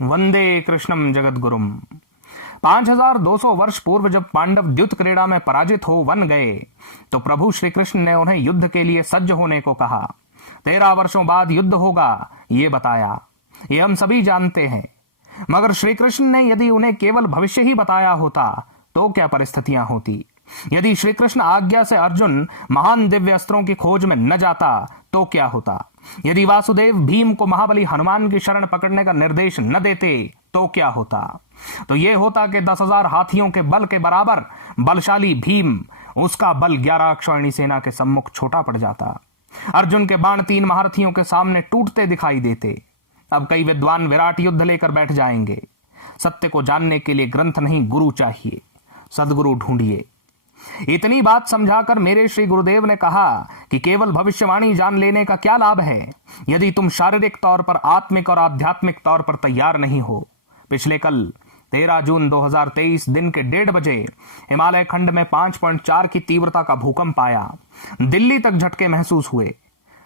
वंदे कृष्णम जगद्गुरुम। 5200 वर्ष पूर्व जब पांडव द्युत क्रीड़ा में पराजित हो वन गए तो प्रभु श्री कृष्ण ने उन्हें युद्ध के लिए सज्ज होने को कहा। 13 वर्षों बाद युद्ध होगा ये बताया, ये हम सभी जानते हैं। मगर श्री कृष्ण ने यदि उन्हें केवल भविष्य ही बताया होता तो क्या परिस्थितियां होती। यदि श्री कृष्ण आज्ञा से अर्जुन महान दिव्य अस्त्रों की खोज में न जाता तो क्या होता। यदि वासुदेव भीम को महाबली हनुमान की शरण पकड़ने का निर्देश न देते तो क्या होता। तो यह होता कि 10,000 हाथियों के बल के बराबर बलशाली भीम, उसका बल 11 अक्षौहिणी सेना के सम्मुख छोटा पड़ जाता। अर्जुन के बाण 3 महारथियों के सामने टूटते दिखाई देते। अब कई विद्वान विराट युद्ध लेकर बैठ जाएंगे। सत्य को जानने के लिए ग्रंथ नहीं गुरु चाहिए, सदगुरु ढूंढिए। इतनी बात समझाकर मेरे श्री गुरुदेव ने कहा कि केवल भविष्यवाणी जान लेने का क्या लाभ है यदि तुम शारीरिक तौर पर, आत्मिक और आध्यात्मिक तौर पर तैयार नहीं हो। पिछले कल 13 जून 2023 दिन के 1:30 बजे हिमालय खंड में 5.4 की तीव्रता का भूकंप आया। दिल्ली तक झटके महसूस हुए।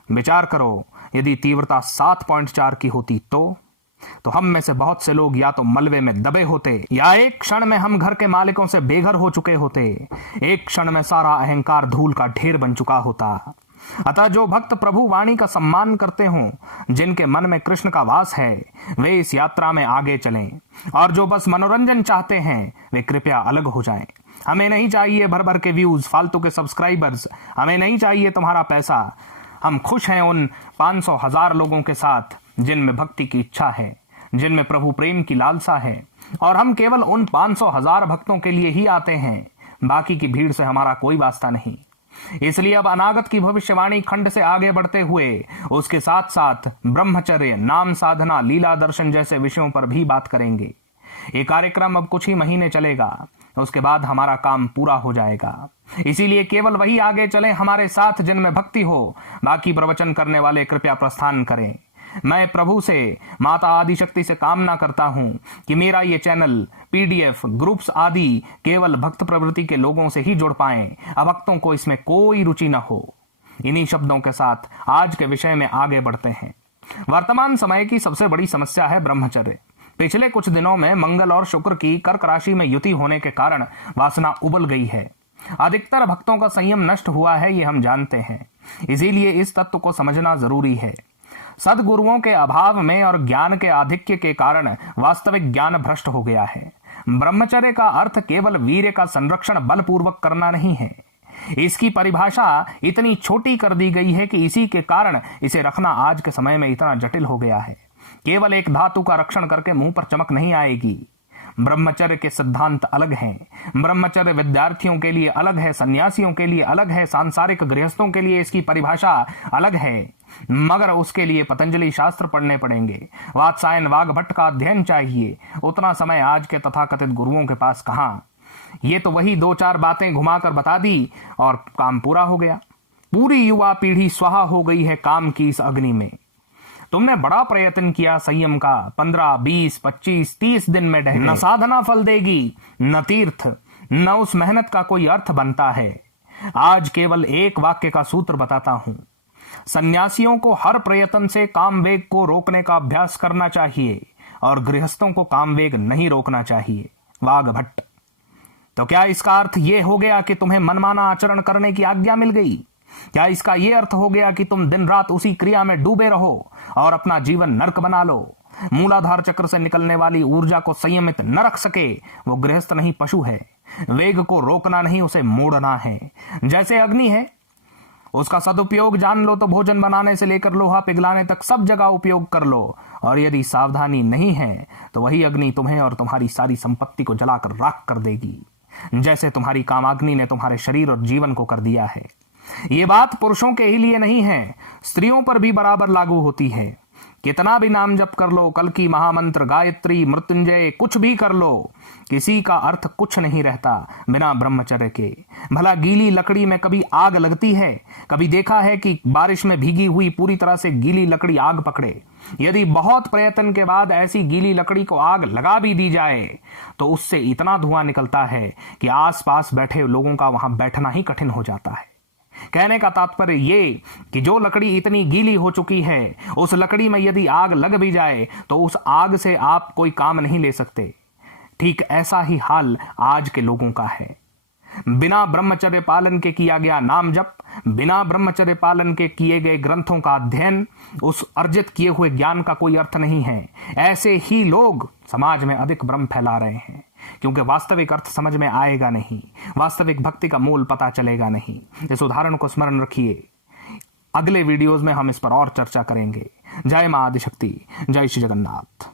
विचार करो, यदि तीव्रता 7.4 की होती तो हम में से बहुत से लोग या तो मलबे में दबे होते या एक क्षण में हम घर के मालिकों से बेघर हो चुके होते। एक क्षण में सारा अहंकार धूल का ढेर बन चुका होता। अतः जो भक्त प्रभु वाणी का सम्मान करते हों, जिनके मन में कृष्ण का वास है, वे इस यात्रा में आगे चलें, और जो बस मनोरंजन चाहते हैं वे कृपया अलग हो जाएं। हमें नहीं चाहिए भर भर के व्यूज, फालतू के सब्सक्राइबर्स, हमें नहीं चाहिए तुम्हारा पैसा। हम खुश हैं उन 500,000 लोगों के साथ जिनमें भक्ति की इच्छा है, जिनमें प्रभु प्रेम की लालसा है, और हम केवल उन 500,000 भक्तों के लिए ही आते हैं। बाकी की भीड़ से हमारा कोई वास्ता नहीं। इसलिए अब अनागत की भविष्यवाणी खंड से आगे बढ़ते हुए उसके साथ साथ ब्रह्मचर्य, नाम साधना, लीला दर्शन जैसे विषयों पर भी बात करेंगे। ये कार्यक्रम अब कुछ ही महीने चलेगा, उसके बाद हमारा काम पूरा हो जाएगा। इसीलिए केवल वही आगे चलें हमारे साथ जिनमें भक्ति हो। बाकी प्रवचन करने वाले कृपया प्रस्थान करें। मैं प्रभु से, माता आदिशक्ति से कामना करता हूं कि मेरा ये चैनल, पीडीएफ, ग्रुप्स आदि केवल भक्त प्रवृत्ति के लोगों से ही जुड़ पाएं, अभक्तों को इसमें कोई रुचि न हो। इन्हीं शब्दों के साथ आज के विषय में आगे बढ़ते हैं। वर्तमान समय की सबसे बड़ी समस्या है ब्रह्मचर्य। पिछले कुछ दिनों में मंगल और शुक्र की कर्क राशि में युति होने के कारण वासना उबल गई है। अधिकतर भक्तों का संयम नष्ट हुआ है, ये हम जानते हैं। इसीलिए इस तत्व को समझना जरूरी है। सदगुरुओं के अभाव में और ज्ञान के आधिक्य के कारण वास्तविक ज्ञान भ्रष्ट हो गया है। ब्रह्मचर्य का अर्थ केवल वीर्य का संरक्षण बलपूर्वक करना नहीं है। इसकी परिभाषा इतनी छोटी कर दी गई है कि इसी के कारण इसे रखना आज के समय में इतना जटिल हो गया है। केवल एक धातु का रक्षण करके मुंह पर चमक नहीं आएगी। ब्रह्मचर्य के सिद्धांत अलग हैं। ब्रह्मचर्य विद्यार्थियों के लिए अलग है, सन्यासियों के लिए अलग है, सांसारिक गृहस्थों के लिए इसकी परिभाषा अलग है। मगर उसके लिए पतंजलि शास्त्र पढ़ने पड़ेंगे, वात्सायन वाग्भट्ट का अध्ययन चाहिए। उतना समय आज के तथाकथित गुरुओं के पास कहां। ये तो वही 2-4 बातें घुमाकर बता दी और काम पूरा हो गया। पूरी युवा पीढ़ी स्वाहा हो गई है काम की इस अग्नि में। तुमने बड़ा प्रयत्न किया संयम का, 15, 20, 25, 30 दिन में न साधना फल देगी, न तीर्थ, न उस मेहनत का कोई अर्थ बनता है। आज केवल एक वाक्य का सूत्र बताता हूं। सन्यासियों को हर प्रयत्न से कामवेग को रोकने का अभ्यास करना चाहिए और गृहस्थों को कामवेग नहीं रोकना चाहिए। वाग्भट्ट। तो क्या इसका अर्थ यह हो गया कि तुम्हें मनमाना आचरण करने की आज्ञा मिल गई? क्या इसका यह अर्थ हो गया कि तुम दिन रात उसी क्रिया में डूबे रहो और अपना जीवन नरक बना लो? मूलाधार चक्र से निकलने वाली ऊर्जा को संयमित न रख सके वो गृहस्थ नहीं, पशु है। वेग को रोकना नहीं, उसे मोड़ना है। जैसे अग्नि है, उसका सदुपयोग जान लो तो भोजन बनाने से लेकर लोहा पिघलाने तक सब जगह उपयोग कर लो, और यदि सावधानी नहीं है तो वही अग्नि तुम्हें और तुम्हारी सारी संपत्ति को जलाकर राख कर देगी, जैसे तुम्हारी कामाग्नि ने तुम्हारे शरीर और जीवन को कर दिया है। ये बात पुरुषों के ही लिए नहीं है, स्त्रियों पर भी बराबर लागू होती है। कितना भी नाम जप कर लो, कल की महामंत्र, गायत्री, मृत्युंजय, कुछ भी कर लो, किसी का अर्थ कुछ नहीं रहता बिना ब्रह्मचर्य के। भला गीली लकड़ी में कभी आग लगती है? कभी देखा है कि बारिश में भीगी हुई पूरी तरह से गीली लकड़ी आग पकड़े? यदि बहुत प्रयत्न के बाद ऐसी गीली लकड़ी को आग लगा भी दी जाए तो उससे इतना धुआं निकलता है कि आसपास बैठे लोगों का वहां बैठना ही कठिन हो जाता है। कहने का तात्पर्य ये कि जो लकड़ी इतनी गीली हो चुकी है, उस लकड़ी में यदि आग लग भी जाए तो उस आग से आप कोई काम नहीं ले सकते। ठीक ऐसा ही हाल आज के लोगों का है। बिना ब्रह्मचर्य पालन के किया गया नाम जप, बिना ब्रह्मचर्य पालन के किए गए ग्रंथों का अध्ययन, उस अर्जित किए हुए ज्ञान का कोई अर्थ नहीं है। ऐसे ही लोग समाज में अधिक भ्रम फैला रहे हैं, क्योंकि वास्तविक अर्थ समझ में आएगा नहीं, वास्तविक भक्ति का मूल पता चलेगा नहीं। इस उदाहरण को स्मरण रखिए। अगले वीडियोज में हम इस पर और चर्चा करेंगे। जय मां आदिशक्ति, जय श्री जगन्नाथ।